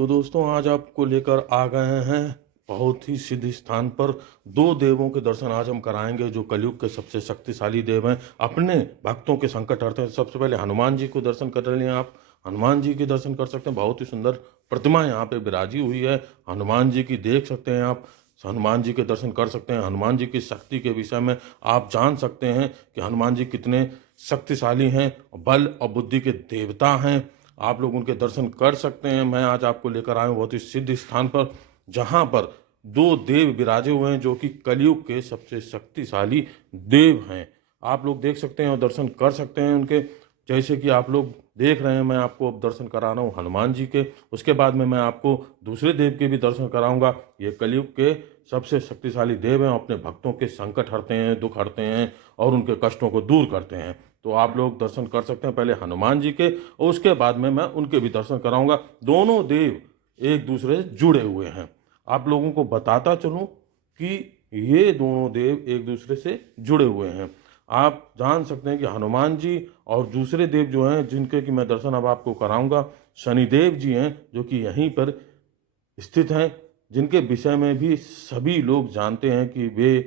तो दोस्तों आज आपको लेकर आ गए हैं बहुत ही सिद्ध स्थान पर। दो देवों के दर्शन आज हम कराएंगे जो कलयुग के सबसे शक्तिशाली देव हैं, अपने भक्तों के संकट हरते हैं। सबसे पहले हनुमान जी को दर्शन कर लें आप। हनुमान जी के दर्शन कर सकते हैं, बहुत ही सुंदर प्रतिमा यहाँ पे विराजी हुई है। हनुमान जी की देख सकते हैं आप, हनुमान जी के दर्शन कर सकते हैं। हनुमान जी की शक्ति के विषय में आप जान सकते हैं कि हनुमान जी कितने शक्तिशाली हैं, बल और बुद्धि के देवता हैं। आप लोग उनके दर्शन कर सकते हैं। मैं आज आपको लेकर आया हूँ बहुत ही सिद्ध स्थान पर, जहाँ पर दो देव विराजे हुए हैं जो कि कलयुग के सबसे शक्तिशाली देव हैं। आप लोग देख सकते हैं और दर्शन कर सकते हैं उनके। जैसे कि आप लोग देख रहे हैं, मैं आपको अब दर्शन करा रहा हूँ हनुमान जी के। उसके बाद में मैं आपको दूसरे देव के भी दर्शन कराऊंगा। ये कलयुग के सबसे शक्तिशाली देव हैं, अपने भक्तों के संकट हरते हैं, दुख हरते हैं और उनके कष्टों को दूर करते हैं। तो आप लोग दर्शन कर सकते हैं पहले हनुमान जी के, और उसके बाद में मैं उनके भी दर्शन कराऊंगा। दोनों देव एक दूसरे से जुड़े हुए हैं। आप लोगों को बताता चलूं कि ये दोनों देव एक दूसरे से जुड़े हुए हैं। आप जान सकते हैं कि हनुमान जी और दूसरे देव जो हैं जिनके कि मैं दर्शन अब आपको कराऊंगा, शनिदेव जी हैं जो कि यहीं पर स्थित हैं, जिनके विषय में भी सभी लोग जानते हैं कि वे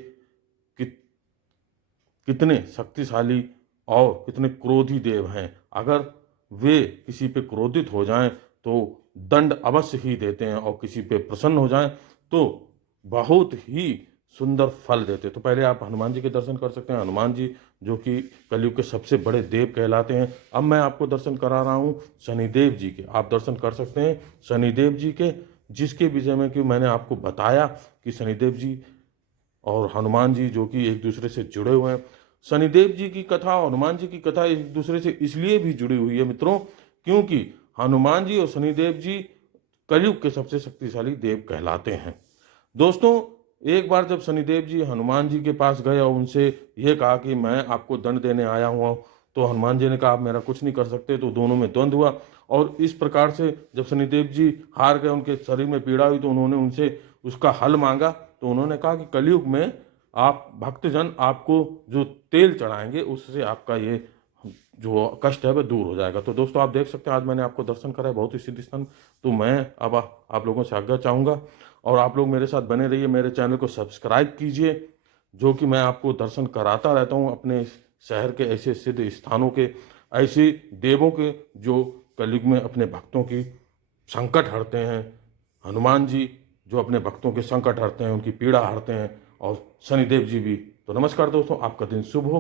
कितने शक्तिशाली और कितने क्रोधी देव हैं। अगर वे किसी पे क्रोधित हो जाएं तो दंड अवश्य ही देते हैं, और किसी पे प्रसन्न हो जाएं तो बहुत ही सुंदर फल देते हैं। तो पहले आप हनुमान जी के दर्शन कर सकते हैं। हनुमान जी जो कि कलयुग के सबसे बड़े देव कहलाते हैं। अब मैं आपको दर्शन करा रहा हूँ शनिदेव जी के। आप दर्शन कर सकते हैं शनिदेव जी के, जिसके विषय में कि मैंने आपको बताया कि शनिदेव जी और हनुमान जी जो कि एक दूसरे से जुड़े हुए हैं। शनिदेव जी की कथा और हनुमान जी की कथा एक दूसरे से इसलिए भी जुड़ी हुई है मित्रों, क्योंकि हनुमान जी और शनिदेव जी कलयुग के सबसे शक्तिशाली देव कहलाते हैं। दोस्तों, एक बार जब शनिदेव जी हनुमान जी के पास गए और उनसे यह कहा कि मैं आपको दंड देने आया हुआ, तो हनुमान जी ने कहा आप मेरा कुछ नहीं कर सकते। तो दोनों में द्वंद्व हुआ, और इस प्रकार से जब शनिदेव जी हार गए, उनके शरीर में पीड़ा हुई, तो उन्होंने उनसे उसका हल मांगा। तो उन्होंने कहा कि कलयुग में आप भक्तजन आपको जो तेल चढ़ाएंगे उससे आपका ये जो कष्ट है वह दूर हो जाएगा। तो दोस्तों, आप देख सकते हैं आज मैंने आपको दर्शन कराया बहुत ही सिद्ध स्थान। तो मैं अब आप लोगों से आज्ञा चाहूँगा, और आप लोग मेरे साथ बने रहिए, मेरे चैनल को सब्सक्राइब कीजिए, जो कि मैं आपको दर्शन कराता रहता हूँ अपने शहर के ऐसे सिद्ध स्थानों के, ऐसे देवों के जो कलयुग में अपने भक्तों की संकट हरते हैं। हनुमान जी जो अपने भक्तों के संकट हरते हैं, उनकी पीड़ा हरते हैं, और शनिदेव जी भी। तो नमस्कार दोस्तों, आपका दिन शुभ हो।